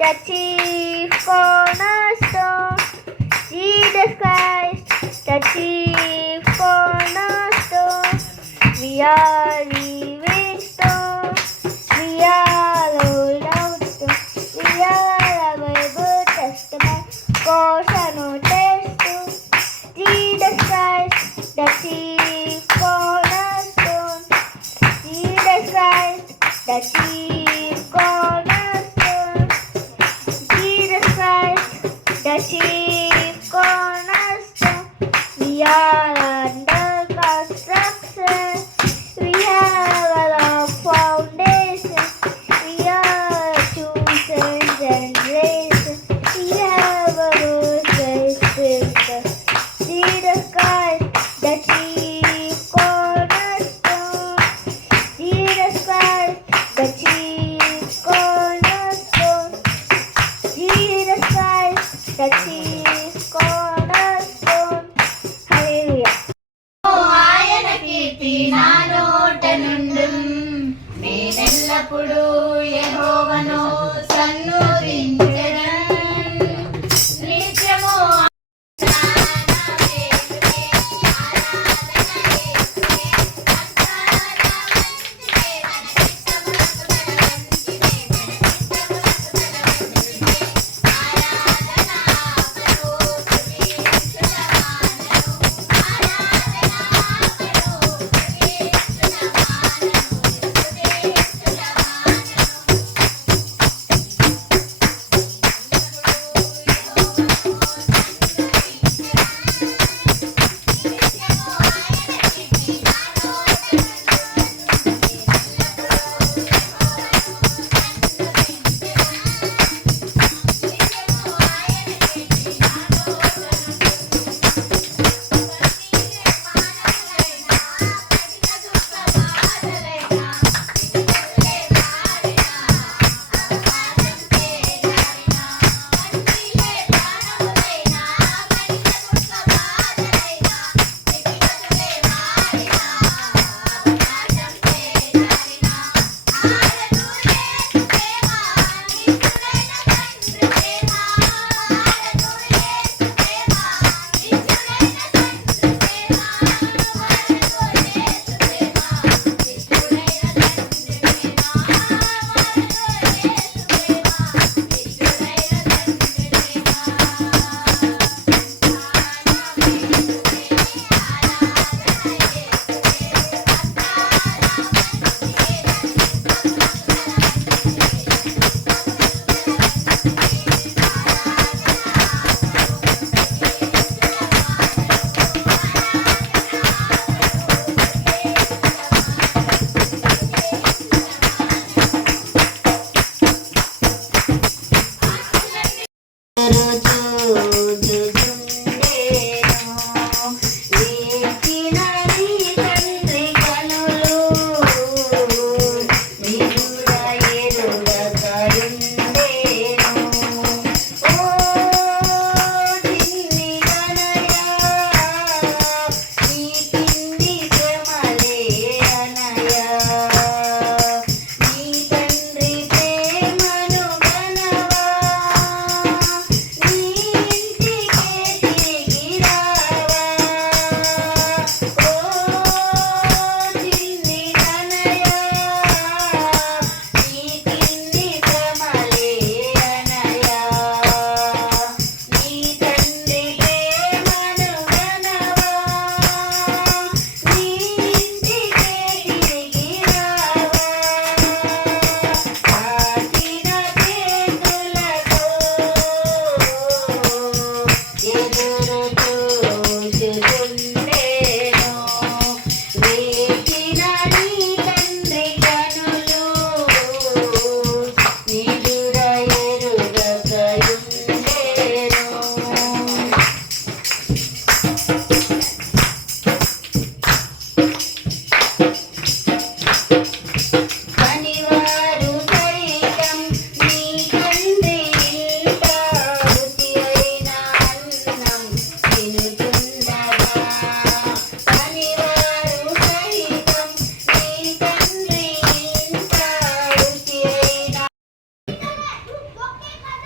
the chief cornerstone. Jesus Christ, the chief cornerstone. We are living stone. We are old out stone. We are a Bible Testament. Caution or test. Jesus Christ, the chief cornerstone. Jesus Christ, the chief cornerstone. Jesus Christ, the chief cornerstone. We are under construction. We have a long foundation. We are chosen generation. We have a rose filter. Jesus Christ, the chief cornerstone. Jesus Christ, the chief cornerstone. Jesus Christ, the chief cornerstone. Hallelujah.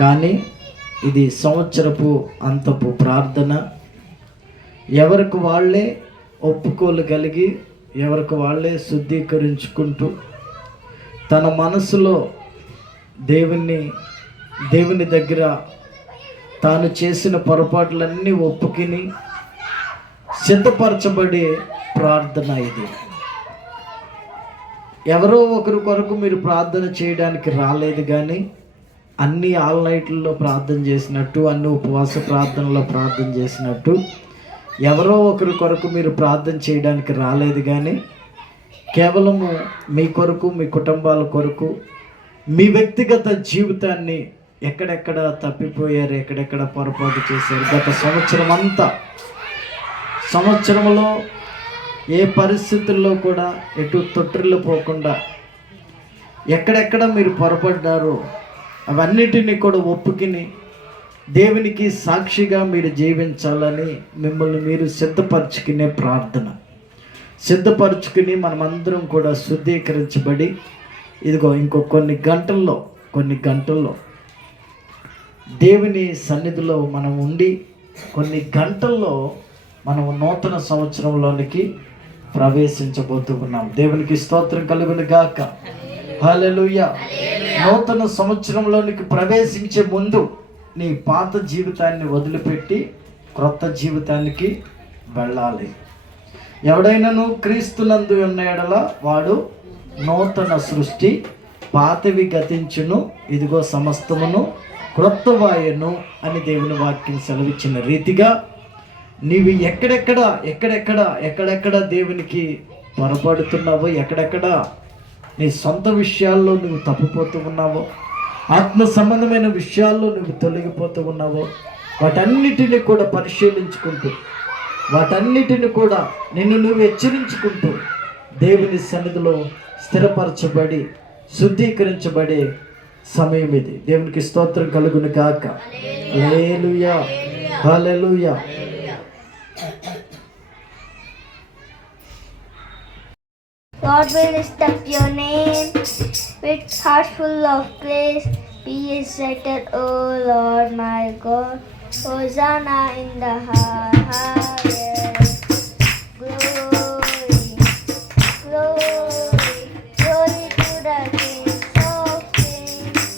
కానీ ఇది సంవత్సరపు అంతపు ప్రార్థన. ఎవరికి వాళ్ళే ఒప్పుకోలు కలిగి, ఎవరికి వాళ్ళే శుద్ధీకరించుకుంటూ తన మనసులో దేవుని దగ్గర తాను చేసిన పొరపాట్లన్నీ ఒప్పుకుని సిద్ధపరచబడే ప్రార్థన ఇది. ఎవరో ఒకరి కొరకు మీరు ప్రార్థన చేయడానికి రాలేదు, కానీ అన్ని ఆల్ నైట్లలో ప్రార్థన చేసినట్టు, అన్ని ఉపవాస ప్రార్థనలో ప్రార్థన చేసినట్టు ఎవరో ఒకరి కొరకు మీరు ప్రార్థన చేయడానికి రాలేదు, కానీ కేవలము మీ కొరకు, మీ కుటుంబాల కొరకు, మీ వ్యక్తిగత జీవితాన్ని ఎక్కడెక్కడ తప్పిపోయారు, ఎక్కడెక్కడ పొరపాటు చేశారు, గత సంవత్సరంలో ఏ పరిస్థితుల్లో కూడా ఎటు తొట్టిల్లు పోకుండా ఎక్కడెక్కడ మీరు పొరపడ్డారో అవన్నిటినీ కూడా ఒప్పుకుని దేవునికి సాక్షిగా మీరు జీవించాలని మిమ్మల్ని మీరు సిద్ధపరచుకునే ప్రార్థన. సిద్ధపరచుకుని మనమందరం కూడా శుద్ధీకరించబడి ఇదిగో ఇంకో కొన్ని గంటల్లో దేవుని సన్నిధిలో మనం ఉండి కొన్ని గంటల్లో మనం నూతన సంవత్సరంలోనికి ప్రవేశించబోతున్నాం. దేవునికి స్తోత్రం కలుగును గాక. హల్లెలూయా. నూతన సంవత్సరంలోనికి ప్రవేశించే ముందు నీ పాత జీవితాన్ని వదిలిపెట్టి క్రొత్త జీవితానికి వెళ్ళాలి. ఎవడైనాను క్రీస్తునందు ఉన్న యెడల వాడు నూతన సృష్టి, పాతవి గతించును, ఇదిగో సమస్తమును క్రొత్తవాయను అని దేవుని వాక్యం సెలవిచ్చిన రీతిగా నీవు ఎక్కడెక్కడ దేవునికి పొరపడుతున్నావో, ఎక్కడెక్కడ నీ సొంత విషయాల్లో నువ్వు తప్పిపోతూ ఉన్నావో, ఆత్మ సంబంధమైన విషయాల్లో నువ్వు తొలగిపోతూ ఉన్నావో, వాటన్నిటిని కూడా పరిశీలించుకుంటూ, వాటన్నిటిని కూడా నిన్ను నువ్వు హెచ్చరించుకుంటూ దేవుని సన్నిధిలో స్థిరపరచబడి శుద్ధీకరించబడే సమయం ఇది. దేవునికి స్తోత్రం కలుగును గాక. హల్లెలూయా, హల్లెలూయా. God will lift up your name with hearts full of praise. Be exalted, O Lord my God. Hosanna in the highest. Glory, glory, glory to the King of Kings.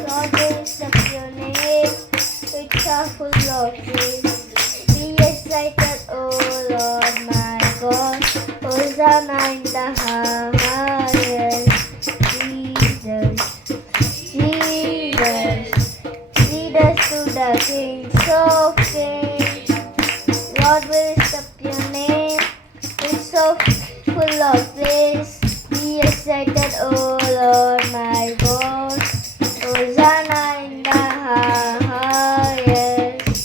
God will lift up your name with hearts full of praise. Be exalted, O Lord my God. Hosanna in the highest. Jesus to the King of Kings. Lord will lift up your name with so full of praise. Be exalted, O Lord my God. Hosanna in the highest.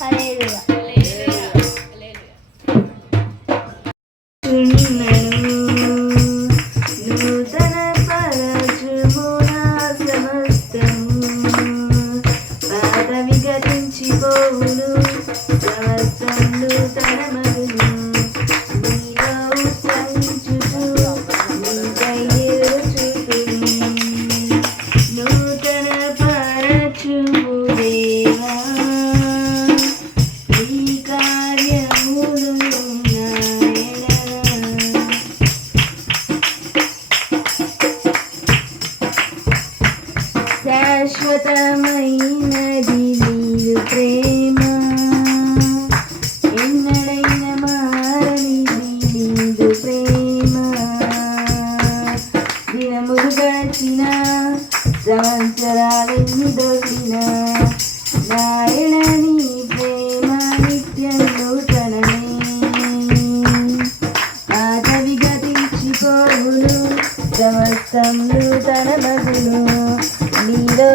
Hallelujah. శాశ్వతమైనది నీదు ప్రేమ, ఎన్నడైన మారనిది నీదు ప్రేమ. దినములు గడిచిన, సంవత్సరాలెన్ని దొరికిన, నాయన నీ ప్రేమ నిత్యం నూతనమే. పాతవి గతించిపోవును, సమస్తం నూతన మగును. నీలో